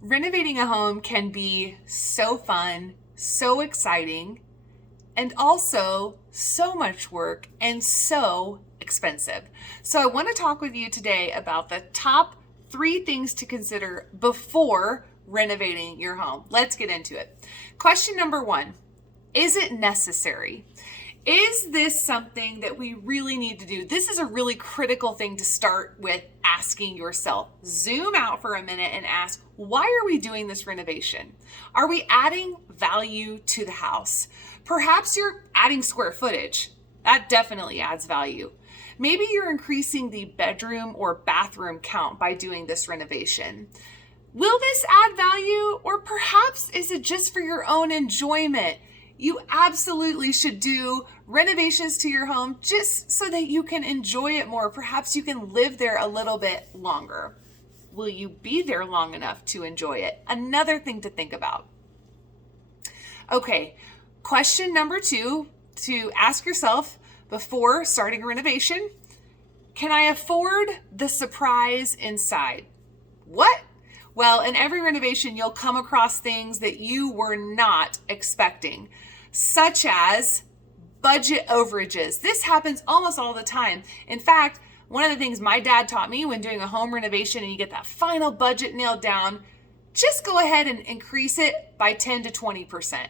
Renovating a home can be so fun, so exciting, and also so much work and so expensive. So I want to talk with you today about the top 3 things to consider before renovating your home. Let's get into it. Question number 1, is it necessary? Is this something that we really need to do? This is a really critical thing to start with asking yourself. Zoom out for a minute and ask, why are we doing this renovation? Are we adding value to the house? Perhaps you're adding square footage. That definitely adds value. Maybe you're increasing the bedroom or bathroom count by doing this renovation. Will this add value, or perhaps is it just for your own enjoyment? You absolutely should do renovations to your home just so that you can enjoy it more. Perhaps you can live there a little bit longer. Will you be there long enough to enjoy it? Another thing to think about. Okay, question number 2 to ask yourself before starting a renovation: can I afford the surprise inside? What? Well, in every renovation, you'll come across things that you were not expecting, such as budget overages. This happens almost all the time. In fact, one of the things my dad taught me when doing a home renovation and you get that final budget nailed down, just go ahead and increase it by 10 to 20%.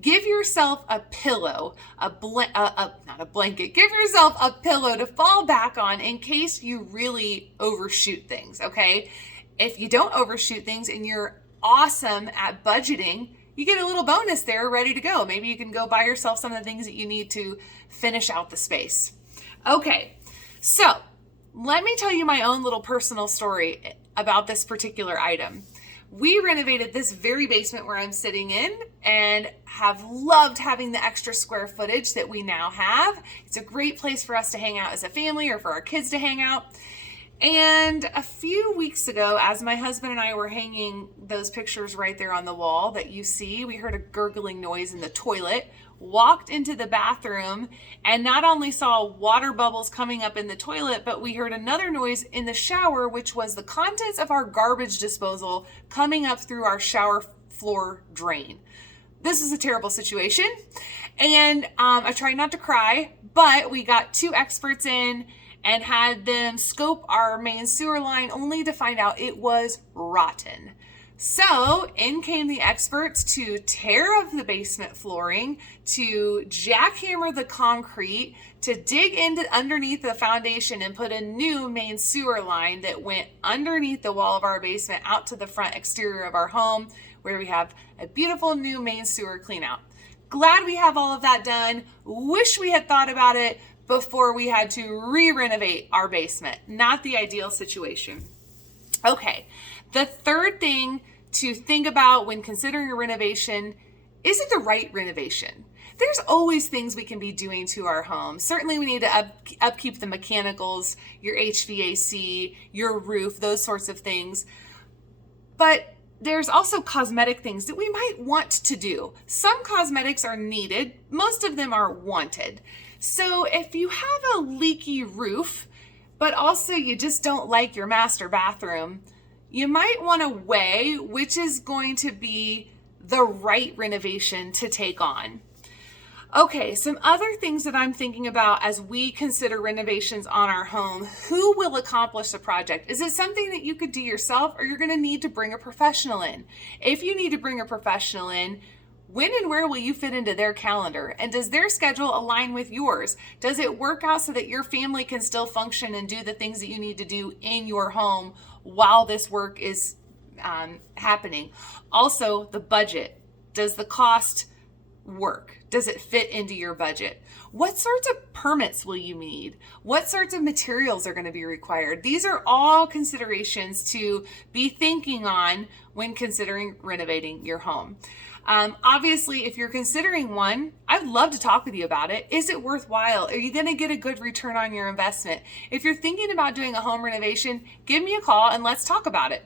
Give yourself a pillow, not a blanket, give yourself a pillow to fall back on in case you really overshoot things, okay? If you don't overshoot things and you're awesome at budgeting, you get a little bonus there ready to go. Maybe you can go buy yourself some of the things that you need to finish out the space. Okay, so let me tell you my own little personal story about this particular item. We renovated this very basement where I'm sitting in and have loved having the extra square footage that we now have. It's a great place for us to hang out as a family or for our kids to hang out. And a few weeks ago, as my husband and I were hanging those pictures right there on the wall that you see, we heard a gurgling noise in the toilet, walked into the bathroom, and not only saw water bubbles coming up in the toilet, but we heard another noise in the shower, which was the contents of our garbage disposal coming up through our shower floor drain. This is a terrible situation. And I tried not to cry, but we got 2 experts in and had them scope our main sewer line only to find out it was rotten. So in came the experts to tear up the basement flooring, to jackhammer the concrete, to dig into underneath the foundation and put a new main sewer line that went underneath the wall of our basement out to the front exterior of our home, where we have a beautiful new main sewer clean out. Glad we have all of that done. Wish we had thought about it before we had to re-renovate our basement. Not the ideal situation. Okay, the third thing to think about when considering a renovation, is it the right renovation? There's always things we can be doing to our home. Certainly we need to upkeep the mechanicals, your HVAC, your roof, those sorts of things. But there's also cosmetic things that we might want to do. Some cosmetics are needed, most of them are wanted. So if you have a leaky roof, but also you just don't like your master bathroom, you might want to weigh which is going to be the right renovation to take on. Okay, some other things that I'm thinking about as we consider renovations on our home. Who will accomplish the project? Is it something that you could do yourself, or you're going to need to bring a professional in? If you need to bring a professional in, when and where will you fit into their calendar? And does their schedule align with yours? Does it work out so that your family can still function and do the things that you need to do in your home while this work is happening? Also, the budget. Does the cost work? Does it fit into your budget? What sorts of permits will you need? What sorts of materials are going to be required? These are all considerations to be thinking on when considering renovating your home. Obviously, if you're considering one, I'd love to talk with you about it. Is it worthwhile? Are you going to get a good return on your investment? If you're thinking about doing a home renovation, give me a call and let's talk about it.